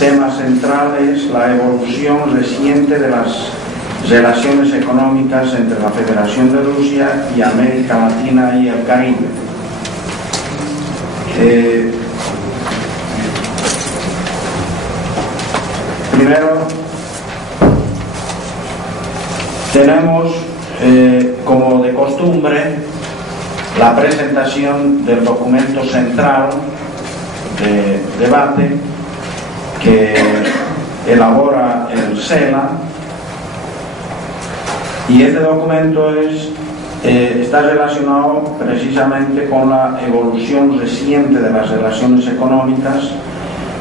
tema central es la evolución reciente de las relaciones económicas entre la Federación de Rusia y América Latina y el Caribe. Primero, tenemos, como de costumbre, la presentación del documento central de debate que elabora el SELA, y este documento está relacionado precisamente con la evolución reciente de las relaciones económicas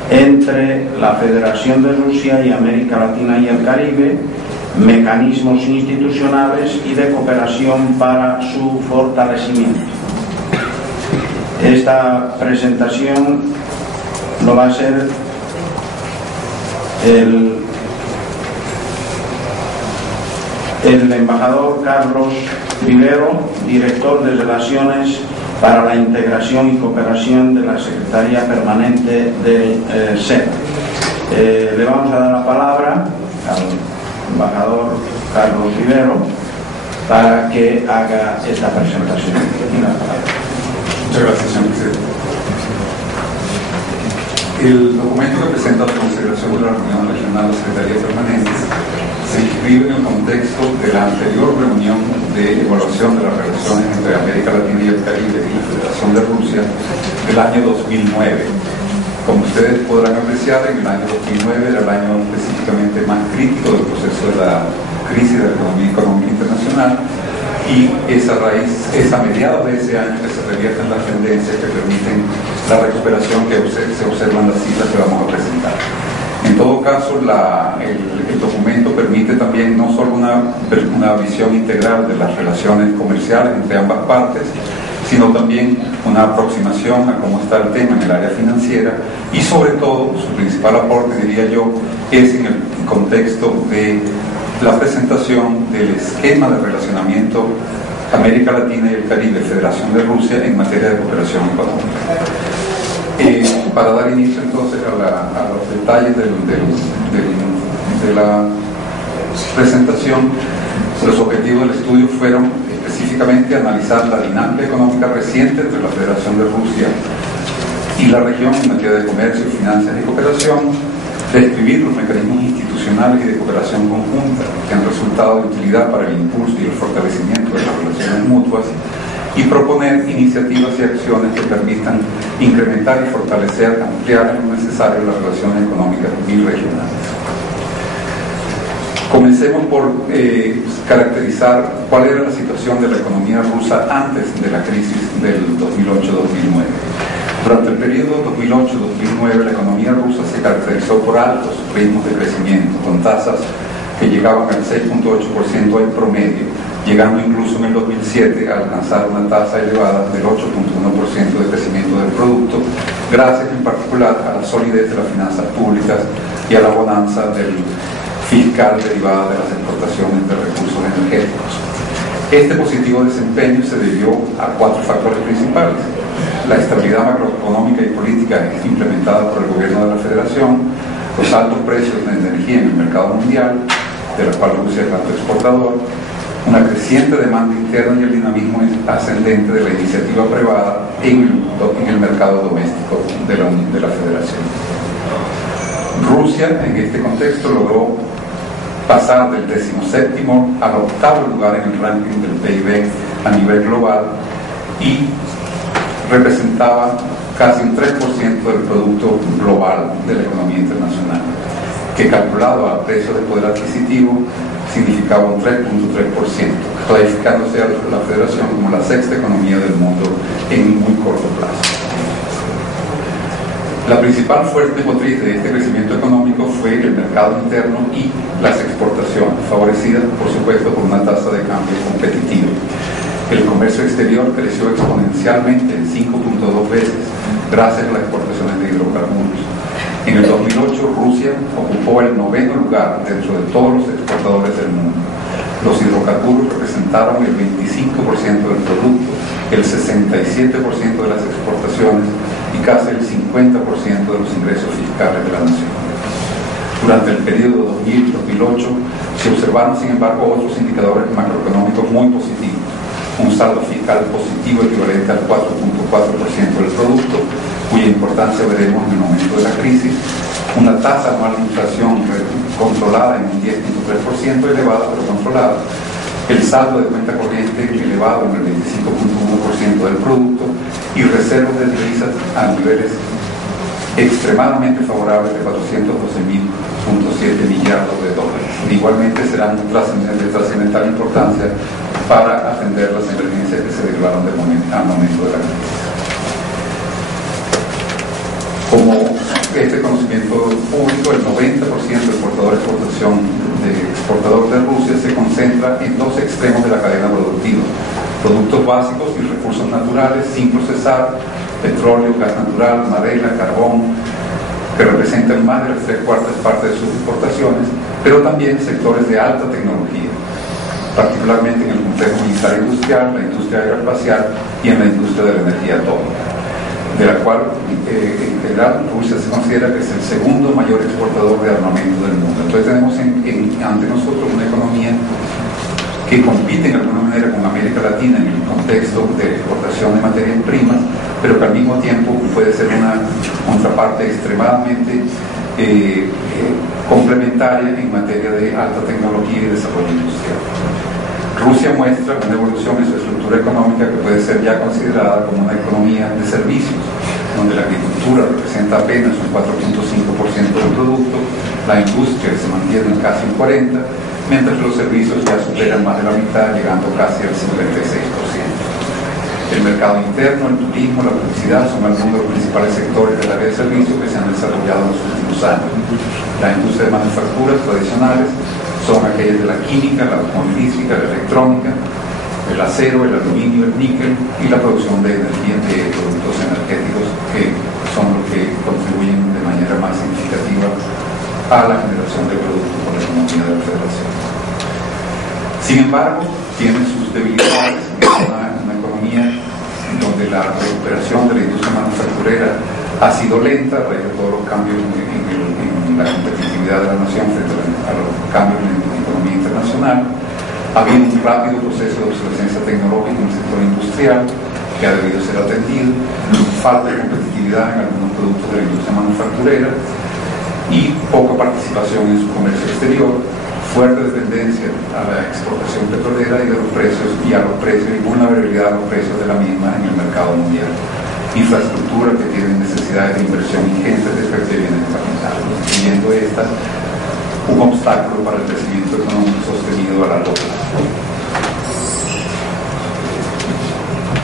entre la Federación de Rusia y América Latina y el Caribe, mecanismos institucionales y de cooperación para su fortalecimiento. Esta presentación lo va a hacer el embajador Carlos Rivero, director de Relaciones para la Integración y Cooperación de la Secretaría Permanente del SELA. Le vamos a dar la palabra al embajador Carlos Rivero para que haga esta presentación. Muchas gracias, señor presidente. El documento que presenta la consideración de la reunión regional de Secretarías Permanentes se inscribe en el contexto de la anterior reunión de evaluación de las relaciones entre América Latina y el Caribe y la Federación de Rusia del año 2009. Como ustedes podrán apreciar, en el año 2009 era el año específicamente más crítico del proceso de la crisis de la economía económica internacional, y es a mediados de ese año que se revierten las tendencias que permiten la recuperación que se observan las cifras que vamos a presentar. En todo caso, el documento permite también no solo una visión integral de las relaciones comerciales entre ambas partes, sino también una aproximación a cómo está el tema en el área financiera, y sobre todo, su principal aporte, diría yo, es en el contexto de la presentación del esquema de relacionamiento América Latina y el Caribe, Federación de Rusia, en materia de cooperación económica. Para dar inicio entonces a los detalles de la presentación, los objetivos del estudio fueron específicamente analizar la dinámica económica reciente entre la Federación de Rusia y la región en materia de comercio, finanzas y cooperación, describir los mecanismos institucionales y de cooperación conjunta que han resultado de utilidad para el impulso y el fortalecimiento de las relaciones mutuas, y proponer iniciativas y acciones que permitan incrementar y fortalecer, ampliar en lo necesario las relaciones económicas biregionales. Comencemos por caracterizar cuál era la situación de la economía rusa antes de la crisis del 2008-2009. Durante el periodo 2008-2009, la economía rusa se caracterizó por altos ritmos de crecimiento, con tasas que llegaban al 6.8% en promedio, llegando incluso en el 2007 a alcanzar una tasa elevada del 8.1% de crecimiento del producto, gracias en particular a la solidez de las finanzas públicas y a la bonanza del fiscal derivada de las exportaciones de recursos energéticos. Este positivo desempeño se debió a 4 factores principales: la estabilidad macroeconómica y política implementada por el gobierno de la Federación, los altos precios de energía en el mercado mundial, de la cual Rusia es alto exportador, una creciente demanda interna y el dinamismo ascendente de la iniciativa privada en el mercado doméstico de la Federación. Rusia, en este contexto, logró pasar del 17º al 8º lugar en el ranking del PIB a nivel global y representaba casi un 3% del producto global de la economía internacional, que calculado a precios de poder adquisitivo significaba un 3.3%, clasificándose a la Federación como la 6ª economía del mundo en muy corto plazo. La principal fuente motriz de este crecimiento económico fue el mercado interno y las exportaciones, favorecidas por supuesto por una tasa de cambio competitiva. El comercio exterior creció exponencialmente en 5.2 veces gracias a las exportaciones de hidrocarburos. En el 2008 Rusia ocupó el 9º lugar dentro de todos los exportadores del mundo. Los hidrocarburos representaron el 25% del producto, el 67% de las exportaciones y casi el 50% de los ingresos fiscales de la nación. Durante el periodo 2000-2008 se observaron, sin embargo, otros indicadores macroeconómicos muy positivos. Un saldo fiscal positivo equivalente al 4.4% del producto, cuya importancia veremos en el momento de la crisis, una tasa anual de inflación controlada en un 10.3%, elevada pero controlada, el saldo de cuenta corriente elevado en el 25.1% del producto y reservas de divisas a niveles extremadamente favorables de 412.7 millardos de dólares. Igualmente serán de trascendental importancia para atender las emergencias que se derivaron al momento de la crisis. Como este conocimiento público, el 90% del exportador de Rusia se concentra en dos extremos de la cadena productiva: productos básicos y recursos naturales sin procesar, petróleo, gas natural, madera, carbón, que representan más de las 3/4 partes de sus exportaciones, pero también sectores de alta tecnología, particularmente en el complejo militar industrial, la industria aeroespacial y en la industria de la energía atómica, de la cual en general Rusia se considera que es el segundo mayor exportador de armamento del mundo. Entonces tenemos ante nosotros una economía que compite en alguna manera con América Latina en el contexto de exportación de materias primas, pero que al mismo tiempo puede ser una contraparte extremadamente complementaria en materia de alta tecnología y desarrollo industrial. Rusia muestra una evolución en su estructura económica que puede ser ya considerada como una economía de servicios, donde la agricultura representa apenas un 4.5% del producto, la industria se mantiene en casi un 40%, mientras que los servicios ya superan más de la mitad, llegando casi al 56%. El mercado interno, el turismo, la publicidad son algunos de los principales sectores del área de servicios que se han desarrollado en los últimos años. La industria de manufacturas tradicionales son aquellas de la química, la automovilística, la electrónica, el acero, el aluminio, el níquel y la producción de energía, de productos energéticos, que son los que contribuyen de manera más significativa a la generación de productos por la economía de la Federación. Sin embargo, tiene sus debilidades. Es una economía donde la recuperación de la industria manufacturera ha sido lenta a raíz de todos los cambios en la competitividad de la nación frente a los cambios en la economía internacional. Ha habido un rápido proceso de obsolescencia tecnológica en el sector industrial que ha debido ser atendido, falta de competitividad en algunos productos de la industria manufacturera y poca participación en su comercio exterior, fuerte dependencia a la exportación petrolera y de los precios y vulnerabilidad a los precios de la misma en el mercado mundial. Infraestructura que tiene necesidades de inversión ingentes de bienes de capital, incluyendo esta un obstáculo para el crecimiento económico sostenido a largo plazo.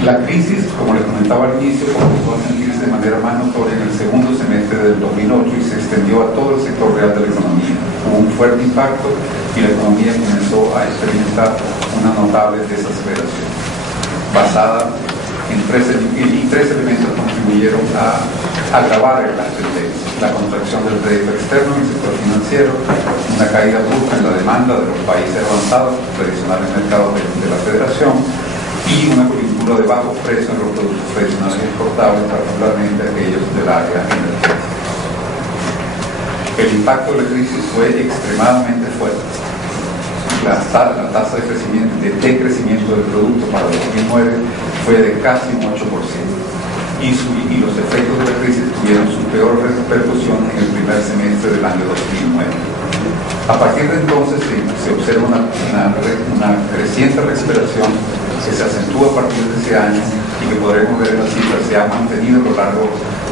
La crisis, como les comentaba al inicio, comenzó a sentirse de manera más notoria en el segundo semestre del 2008 y se extendió a todo el sector real de la economía. Hubo un fuerte impacto y la economía comenzó a experimentar una notable desaceleración, basada en tres elementos que contribuyeron a agravar las tendencias: la contracción del crédito externo en el sector financiero, una caída brusca en la demanda de los países avanzados, tradicionales mercados de la Federación, y una coyuntura de bajos precios en los productos tradicionales exportables, particularmente aquellos del área energética. El impacto de la crisis fue extremadamente fuerte. La tasa de decrecimiento del producto para 2009 fue de casi un 8%, y los efectos de la crisis tuvieron su peor repercusión en el primer semestre del año 2009. A partir de entonces se observa una creciente recuperación que se acentúa a partir de ese año y que podremos ver en las cifras se ha mantenido a lo largo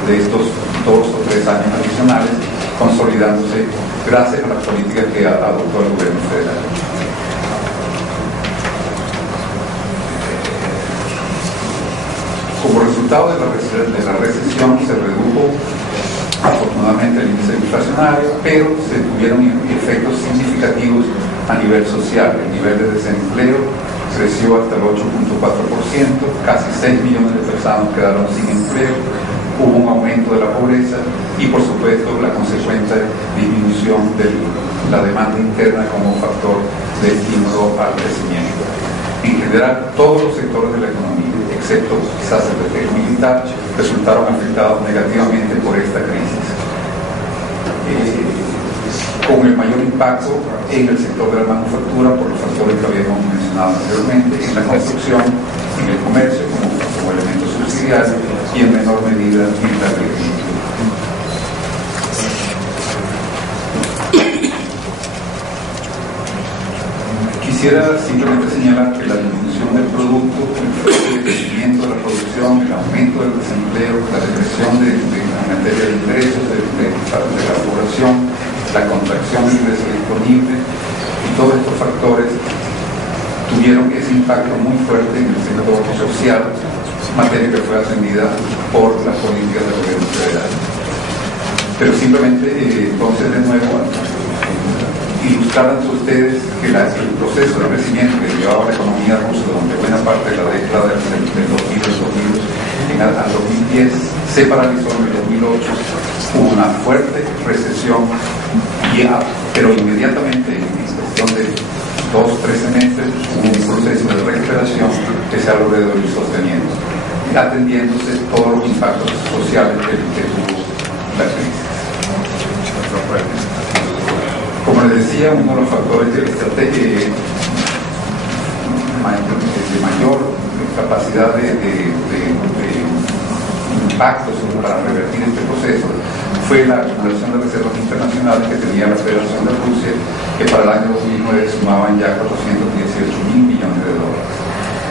de estos 2 o 3 años adicionales, consolidándose gracias a las políticas que adoptó el gobierno federal. Como resultado de la recesión se redujo afortunadamente el índice inflacionario, pero se tuvieron efectos significativos a nivel social. El nivel de desempleo creció hasta el 8.4%, casi 6 millones de personas quedaron sin empleo, hubo un aumento de la pobreza y por supuesto la consecuente disminución de la demanda interna como factor de estímulo al crecimiento. En general, todos los sectores de la economía, excepto quizás el sector militar, resultaron afectados negativamente por esta crisis. con el mayor impacto en el sector de la manufactura por los factores que habíamos mencionado anteriormente, en la construcción, en el comercio como elemento subsidiario y en menor medida en la agricultura. Quisiera simplemente señalar que la disminución del producto, el crecimiento de la producción, el aumento del desempleo, la depresión de la materia de ingresos de la población, la contracción del ingreso disponible y todos estos factores tuvieron ese impacto muy fuerte en el sector social, materia que fue atendida por las políticas del gobierno federal. Pero simplemente, entonces, de nuevo, ilustrar ante ustedes que el proceso de crecimiento que llevaba la economía rusa durante buena parte de la década del 2000 al 2010 se paralizó en el 2008, hubo una fuerte recesión, pero inmediatamente, en cuestión de 2-3 semestres, hubo un proceso de recuperación que se ha logrado ir sosteniendo, atendiéndose todos los impactos sociales que tuvo la crisis. Como les decía, uno de los factores de estrategia de mayor capacidad de impacto para revertir este proceso fue la acumulación de reservas internacionales que tenía la Federación de Rusia, que para el año 2009 sumaban ya 418.000 millones de dólares.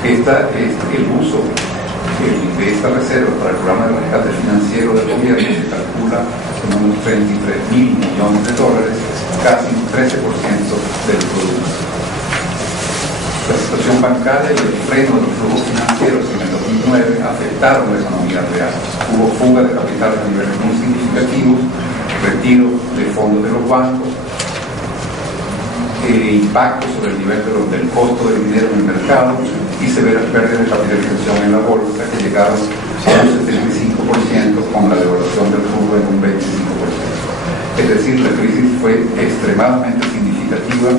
El uso de esta reserva para el programa de rescate financiero del gobierno se calcula en unos 33.000 millones de dólares, casi un 13% del producto. La situación bancaria y el freno de los flujos financieros en el 2009 afectaron la economía real. Hubo fuga de capital a niveles muy significativos, retiro de fondos de los bancos, impacto sobre el nivel del costo del dinero en el mercado y severas pérdidas de capitalización en la bolsa que llegaron a un 75% con la devaluación del rublo en un 25%. Es decir, la crisis fue extremadamente significativa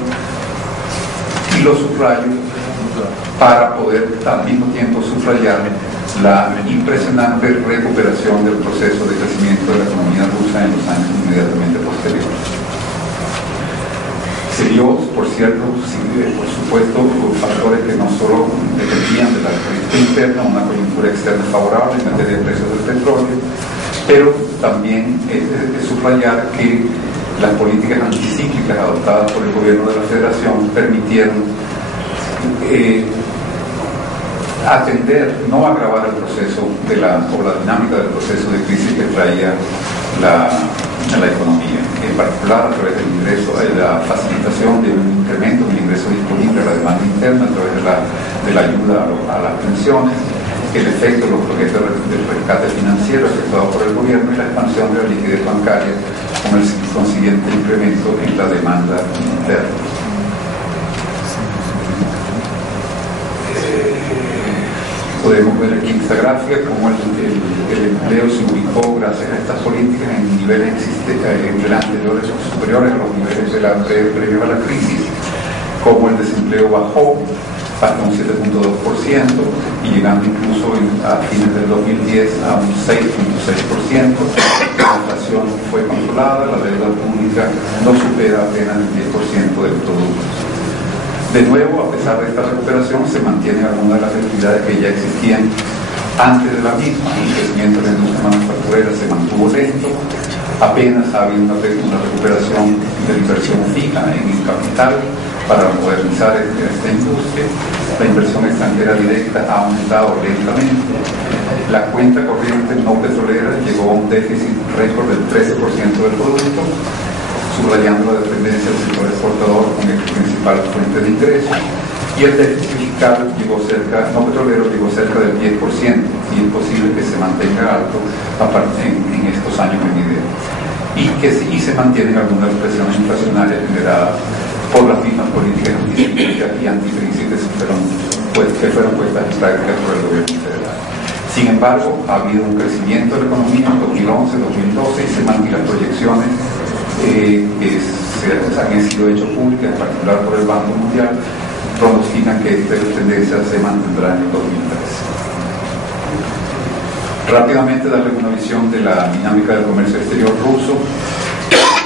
y lo subrayo para poder al mismo tiempo subrayar la impresionante recuperación del proceso de crecimiento de la economía rusa en los años inmediatamente posteriores. Se dio, por cierto, por supuesto, factores que no solo dependían de la política interna, una coyuntura externa favorable en materia de precios del petróleo, pero también es subrayar que las políticas anticíclicas adoptadas por el gobierno de la Federación permitieron atender, no agravar el proceso o la dinámica del proceso de crisis que traía la economía, en particular a través del ingreso, la facilitación de un incremento del ingreso disponible a la demanda interna a través de la ayuda a las pensiones, el efecto de los proyectos del rescate financiero efectuado por el gobierno y la expansión de la liquidez bancaria con el consiguiente incremento en la demanda interna. Podemos ver aquí en esta gráfica cómo el empleo se ubicó gracias a estas políticas en niveles anteriores o superiores a los niveles previo a la crisis, cómo el desempleo bajó hasta un 7.2% y llegando incluso a fines del 2010 a un 6.6%. La inflación fue controlada, la deuda pública no supera apenas el 10% del producto. De nuevo, a pesar de esta recuperación, se mantienen algunas de las actividades que ya existían antes de la misma. El crecimiento de la industria manufacturera se mantuvo lento, apenas ha habido una recuperación de la inversión fija en el capital para modernizar esta industria. La inversión extranjera directa ha aumentado lentamente. La cuenta corriente no petrolera llegó a un déficit récord del 13% del producto, subrayando la dependencia del sector exportador como principal fuente de ingresos, y el déficit fiscal no petrolero llegó cerca del 10%, y es posible que se mantenga alto en estos años venideros, y se mantienen algunas presiones inflacionarias generadas por las mismas políticas anticíclicas y anticrisis que fueron puestas en práctica por el gobierno federal. Sin embargo, ha habido un crecimiento de la economía en 2011, 2012 y se mantienen las proyecciones que han sido hechas públicas, en particular por el Banco Mundial, pronostican que esta tendencia se mantendrá en el 2013. Rápidamente darle una visión de la dinámica del comercio exterior ruso.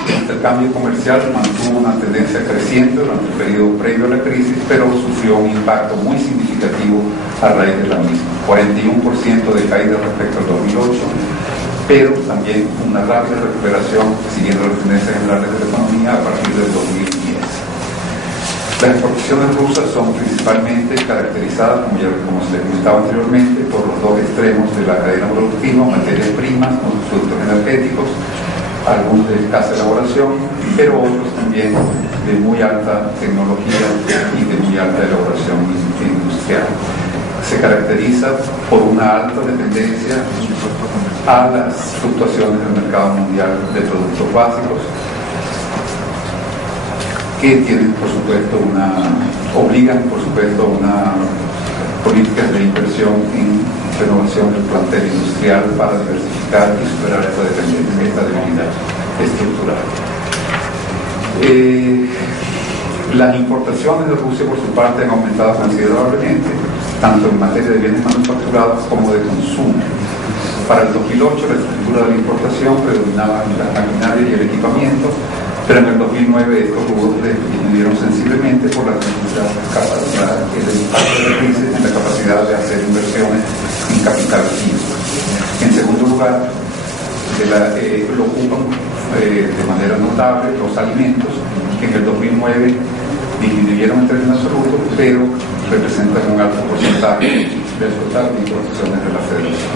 El intercambio comercial mantuvo una tendencia creciente durante el periodo previo a la crisis, pero sufrió un impacto muy significativo a raíz de la misma. 41% de caída respecto al 2008, pero también una rápida recuperación siguiendo las tendencias generales de la economía a partir del 2010. Las exportaciones rusas son principalmente caracterizadas, como se les comentaba anteriormente, por los dos extremos de la cadena productiva, materias primas, productos energéticos, algunos de escasa elaboración, pero otros también de muy alta tecnología y de muy alta elaboración industrial. Se caracteriza por una alta dependencia a las fluctuaciones del mercado mundial de productos básicos, que tienen, por supuesto, obligan, por supuesto, una políticas de inversión en renovación del plantel industrial para diversificar y superar esta dependencia, esta debilidad estructural. Las importaciones de Rusia, por su parte, han aumentado considerablemente, tanto en materia de bienes manufacturados como de consumo. Para el 2008, la estructura de la importación predominaba en la maquinaria y el equipamiento, pero en el 2009 estos rubros disminuyeron sensiblemente por la capacidad y el impacto de la crisis en la capacidad de hacer inversiones en capital físico. En segundo lugar, lo ocupan de manera notable los alimentos, que en el 2009 disminuyeron en términos absolutos, pero representan un alto porcentaje del total de importaciones de la Federación.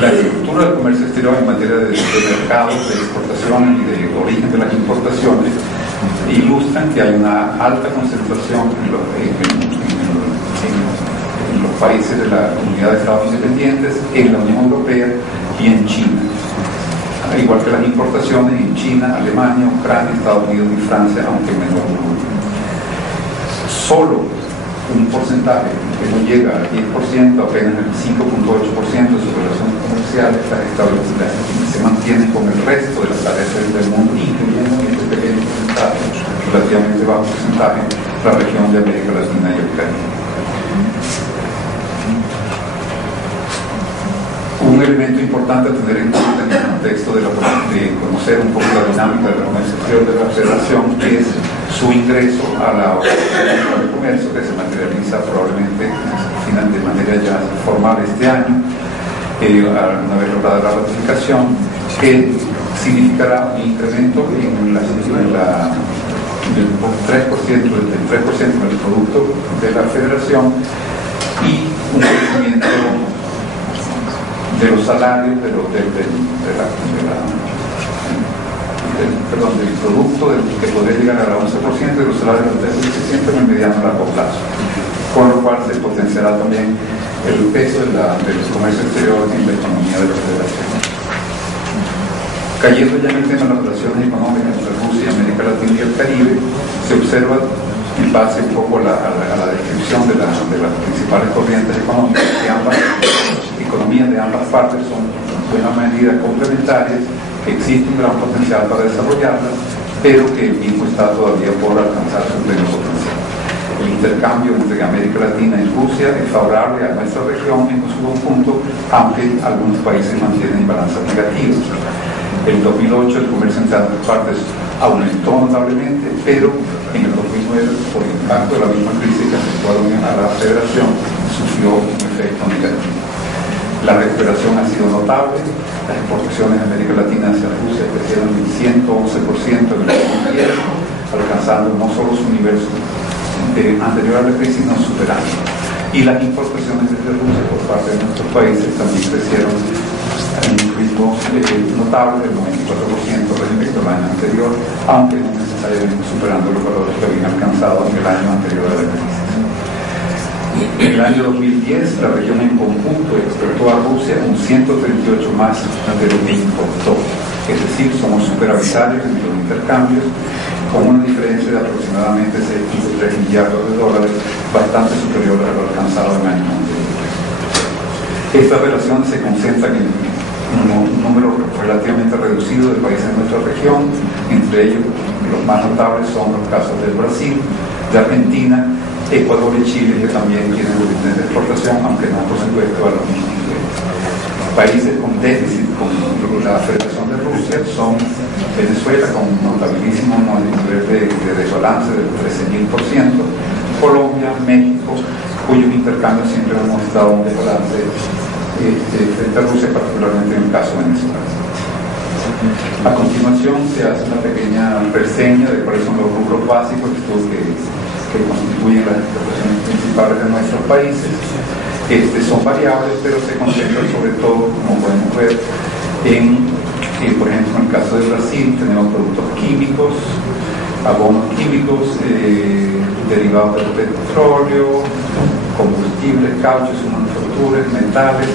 La estructura del comercio exterior en materia de mercados, de exportaciones y de origen de las importaciones ilustran que hay una alta concentración en los países de la Comunidad de Estados Independientes, en la Unión Europea y en China. Al igual que las importaciones en China, Alemania, Ucrania, Estados Unidos y Francia, aunque en menor número. Solo un porcentaje que no llega al 10%, apenas el 5.8% de sus relaciones comerciales se mantiene con el resto de las áreas del mundo, incluyendo en este pequeño porcentaje, relativamente bajo porcentaje, la región de América Latina y el Caribe. Un elemento importante a tener en cuenta en el contexto de conocer un poco la dinámica de la comercio exterior de la Federación es su ingreso a la Organización del Comercio, que se materializa probablemente de manera ya formal este año, una vez lograda la ratificación, que significará un incremento del 3% del producto de la Federación y un crecimiento de los salarios del producto que podría llegar al 11% de los salarios del 10% en el mediano a largo plazo, con lo cual se potenciará también el peso del comercio exterior en la economía de la Federación. Cayendo ya en el tema de las relaciones económicas entre Rusia, América Latina y el Caribe, se observa, en base un poco a la descripción de las principales corrientes económicas, que ambas economías de ambas partes son en buena medida complementarias, que existe un gran potencial para desarrollarlas, pero que el mismo está todavía por alcanzar su pleno potencial. El intercambio entre América Latina y Rusia es favorable a nuestra región en su conjunto, aunque algunos países mantienen balanzas negativas. En el 2008 el comercio entre ambas partes aumentó notablemente, pero en el 2009, por el impacto de la misma crisis que afectó a la Federación, sufrió un efecto negativo. La recuperación ha sido notable. Las exportaciones de América Latina hacia Rusia crecieron en 111% en el 2010, alcanzando no solo su nivel anterior a la crisis, sino superando. Y las importaciones desde Rusia por parte de nuestros países también crecieron en un ritmo notable del 94% respecto al año anterior, aunque no necesariamente superando los valores que habían alcanzado en el año anterior a la crisis. En el año 2010, la región en conjunto exportó a Rusia un 138 más de lo que importó. Es decir, somos superavitarios en los intercambios, con una diferencia de aproximadamente 6.3 millardos de dólares, bastante superior a lo alcanzado en el año anterior. Estas relaciones se concentran en un número relativamente reducido de países de nuestra región, entre ellos los más notables son los casos del Brasil, de Argentina, Ecuador y Chile, que también tienen volúmenes de exportación, aunque no por supuesto a los mismos niveles. Países con déficit la Federación de Rusia son Venezuela con un notabilísimo nivel de desbalance del 13.000%, Colombia, México, cuyos intercambios siempre hemos estado en desbalance frente a Rusia, particularmente en el caso venezolano. A continuación se hace una pequeña reseña de cuáles son los rubros básicos que constituyen las exportaciones principales de nuestros países. Son variables, pero se concentran sobre todo, como podemos ver, por ejemplo, en el caso de Brasil tenemos productos químicos, abonos químicos, derivados del petróleo, combustibles, cauchos, manufacturas, metales,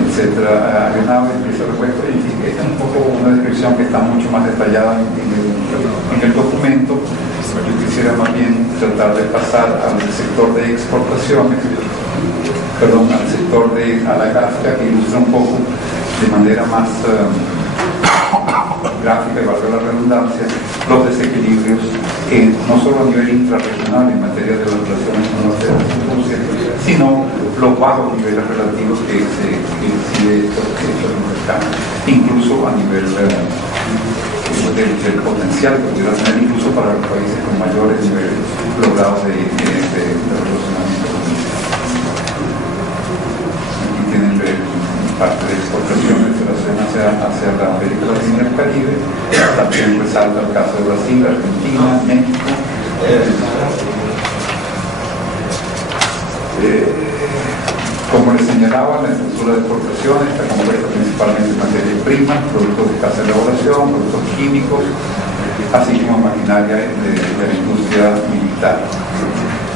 etcétera, aeronaves, piezas de repuesto. En fin, esta es un poco una descripción que está mucho más detallada en el documento. Yo quisiera más bien tratar de pasar al sector de exportaciones, a la gráfica, que ilustra un poco de manera más gráfica, y valga la redundancia, los desequilibrios no solo a nivel intrarregional en materia de las relaciones con la Federación de Rusia, sino los bajos niveles relativos que exhibe estos intercambios, incluso a nivel del potencial que pudiera tener incluso para los países con mayores niveles logrados de relacionamiento comercial. Aquí tienen parte de exportaciones de la zona hacia la América Latina y el Caribe. También resalta el caso de Brasil, Argentina, México. Como les señalaba, la estructura de exportaciones está compuesta principalmente de materias primas, productos de escasa elaboración, productos químicos, así como maquinaria de la industria militar.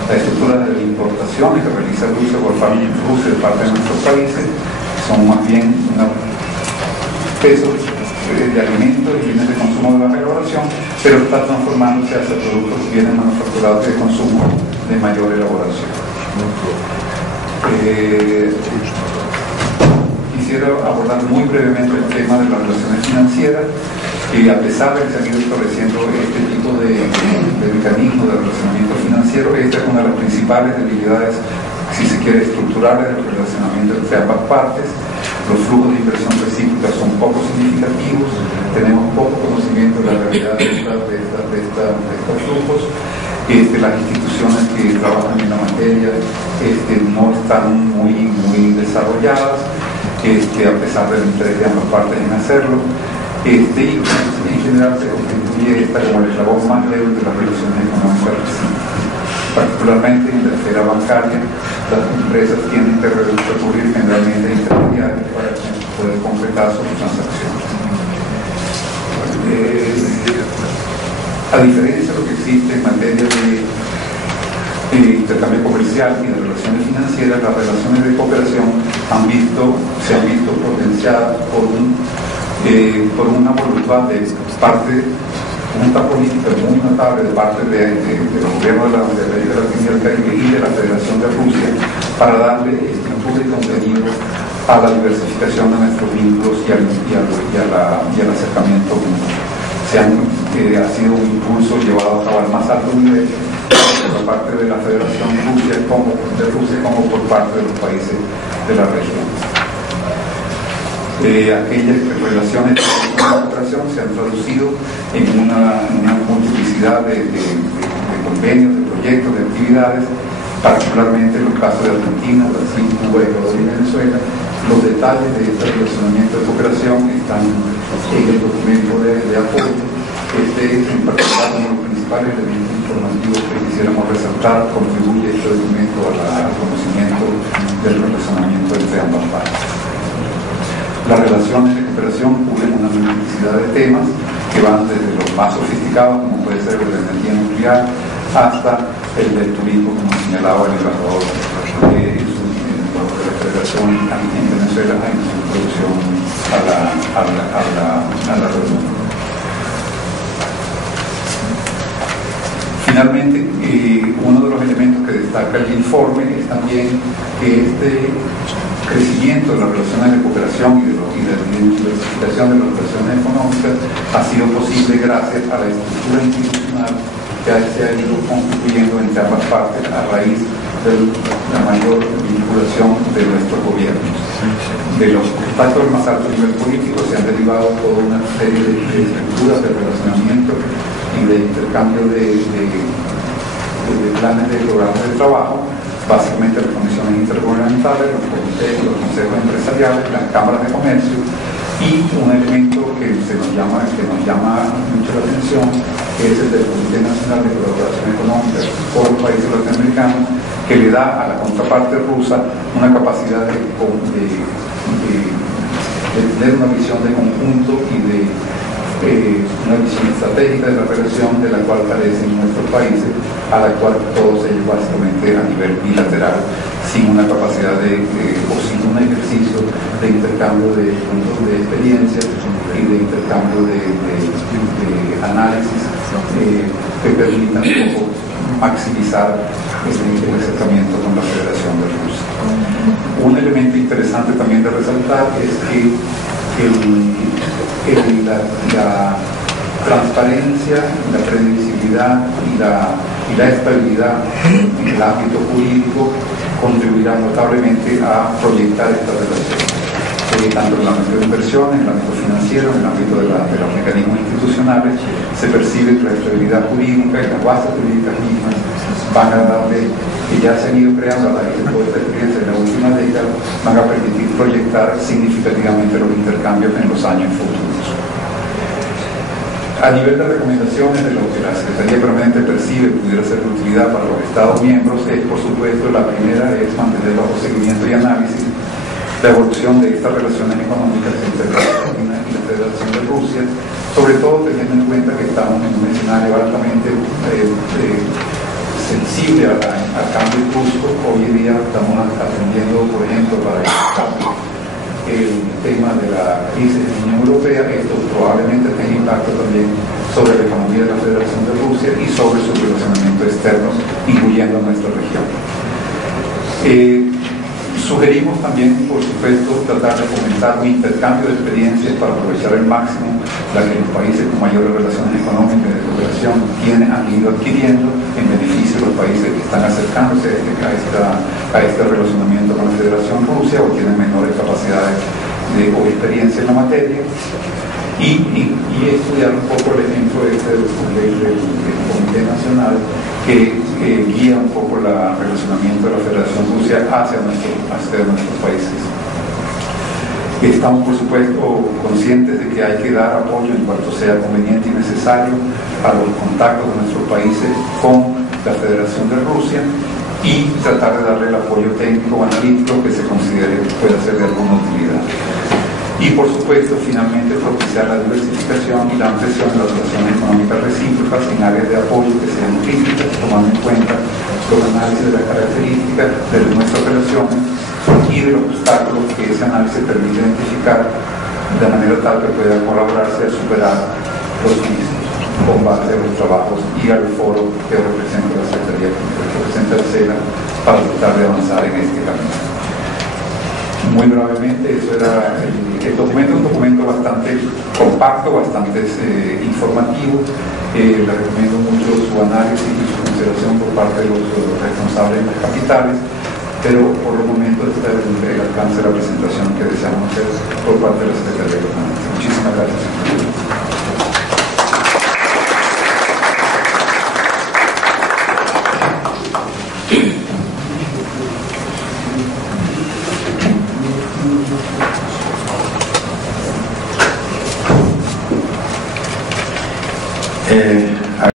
La estructura de importaciones que realiza Rusia por parte de nuestros países son más bien pesos de alimentos y bienes de consumo de baja elaboración, pero está transformándose hacia productos y bienes manufacturados de consumo de mayor elaboración. Quisiera abordar muy brevemente el tema de las relaciones financieras, que a pesar de que se han ido estableciendo este tipo de mecanismos de relacionamiento financiero, esta es una de las principales debilidades, si se quiere, estructurales del relacionamiento entre ambas partes. Los flujos de inversión recíproca son poco significativos, tenemos poco conocimiento de la realidad de estos flujos. Las instituciones que trabajan en la materia no están muy desarrolladas, a pesar del interés de ambas partes en hacerlo. Y en general se constituye esta como el eslabón más débil de las relaciones económicas recíprocas. Particularmente en la esfera bancaria, las empresas tienen que recurrir generalmente a intermediarios para poder concretar sus transacciones. A diferencia de lo que existe en materia de intercambio comercial y de relaciones financieras, las relaciones de cooperación se han visto potenciadas por una voluntad de una política muy notable de parte de los gobiernos de la América Latina y el Caribe y de la Federación de Rusia para darle estructura y contenido a la diversificación de nuestros vínculos y al acercamiento mutuo. Ha sido un impulso llevado a cabo al más alto nivel por parte de la Federación de Rusia como por parte de los países de la región. Aquellas relaciones de cooperación se han traducido en una multiplicidad de convenios, de proyectos, de actividades, particularmente en los casos de Argentina, Brasil, Cuba, Ecuador y Venezuela. Los detalles de este relacionamiento de cooperación están en el documento de apoyo. En particular, uno de los principales elementos informativos que quisiéramos resaltar, contribuye este documento al conocimiento del relacionamiento entre ambas partes. Las relaciones de cooperación cubren una multiplicidad de temas que van desde los más sofisticados, como puede ser el de la energía nuclear, hasta el del turismo, como señalaba el embajador de la Federación en Venezuela en su introducción a la reunión. Finalmente, uno de los elementos que destaca el informe es también que este crecimiento de las relaciones de cooperación y de la diversificación de las relaciones económicas ha sido posible gracias a la estructura institucional que se ha ido constituyendo entre ambas partes a raíz de la mayor vinculación de nuestros gobiernos. De los contactos más alto nivel político se han derivado toda una serie de estructuras de relacionamiento y de intercambio de planes de programas de trabajo, básicamente las comisiones intergubernamentales, los comités, los consejos empresariales, las cámaras de comercio, y un elemento que nos llama mucho la atención, que es el del Comité Nacional de Colaboración Económica por los países latinoamericanos, que le da a la contraparte rusa una capacidad de tener una visión de conjunto y de una visión estratégica de la relación de la cual carecen nuestros países, a la cual todos ellos básicamente a nivel bilateral, sin una capacidad o sin un ejercicio de intercambio de puntos de experiencia y de intercambio de análisis que permitan un poco maximizar el acercamiento con la Federación de Rusia. Un elemento interesante también de resaltar es que la transparencia, la previsibilidad y la estabilidad en el ámbito jurídico contribuirán notablemente a proyectar esta relación. Tanto en el ámbito de inversión, en el ámbito financiero, en el ámbito de los mecanismos institucionales, se percibe que la estabilidad jurídica y las bases jurídicas mismas van a darle, que ya se han ido creando a raíz de toda esta experiencia en la última década, van a permitir proyectar significativamente los intercambios en los años futuros. A nivel de recomendaciones de lo que la Secretaría Permanente percibe pudiera ser de utilidad para los Estados miembros, por supuesto, la primera es mantener bajo seguimiento y análisis la evolución de estas relaciones económicas entre Argentina y la Federación de Rusia, sobre todo teniendo en cuenta que estamos en un escenario altamente sensible al cambio brusco. Hoy en día estamos atendiendo, por ejemplo, para el tema de la crisis de la Unión Europea. Esto probablemente tenga impacto también sobre la economía de la Federación de Rusia y sobre sus relacionamientos externos, incluyendo a nuestra región. Sugerimos también, por supuesto, tratar de fomentar un intercambio de experiencias para aprovechar al máximo la que los países con mayores relaciones económicas y de cooperación han ido adquiriendo en beneficio de los países que están acercándose a este relacionamiento con la Federación Rusia o tienen menores capacidades o experiencia en la materia, y estudiar un poco el ejemplo del Comité Nacional que guía un poco el relacionamiento de la Federación Rusia hacia nuestros países. Estamos, por supuesto, conscientes de que hay que dar apoyo en cuanto sea conveniente y necesario a los contactos de nuestros países con la Federación de Rusia y tratar de darle el apoyo técnico o analítico que se considere que pueda ser de alguna utilidad. Y, por supuesto, finalmente propiciar la diversificación y la ampliación de las relaciones económicas recíprocas en áreas de apoyo que sean críticas, tomando en cuenta los análisis de las características de nuestras relaciones y de los obstáculos que ese análisis permite identificar de manera tal que pueda colaborarse a superar los mismos con base a los trabajos y al foro que representa la Secretaría, que representa el SENA, para tratar de avanzar en este camino. Muy brevemente, eso era el documento, un documento bastante compacto, bastante informativo. Le recomiendo mucho su análisis y su consideración por parte de los responsables de las capitales, pero por el momento está el alcance de la presentación que deseamos hacer por parte de la Secretaría Permanente. Muchísimas gracias.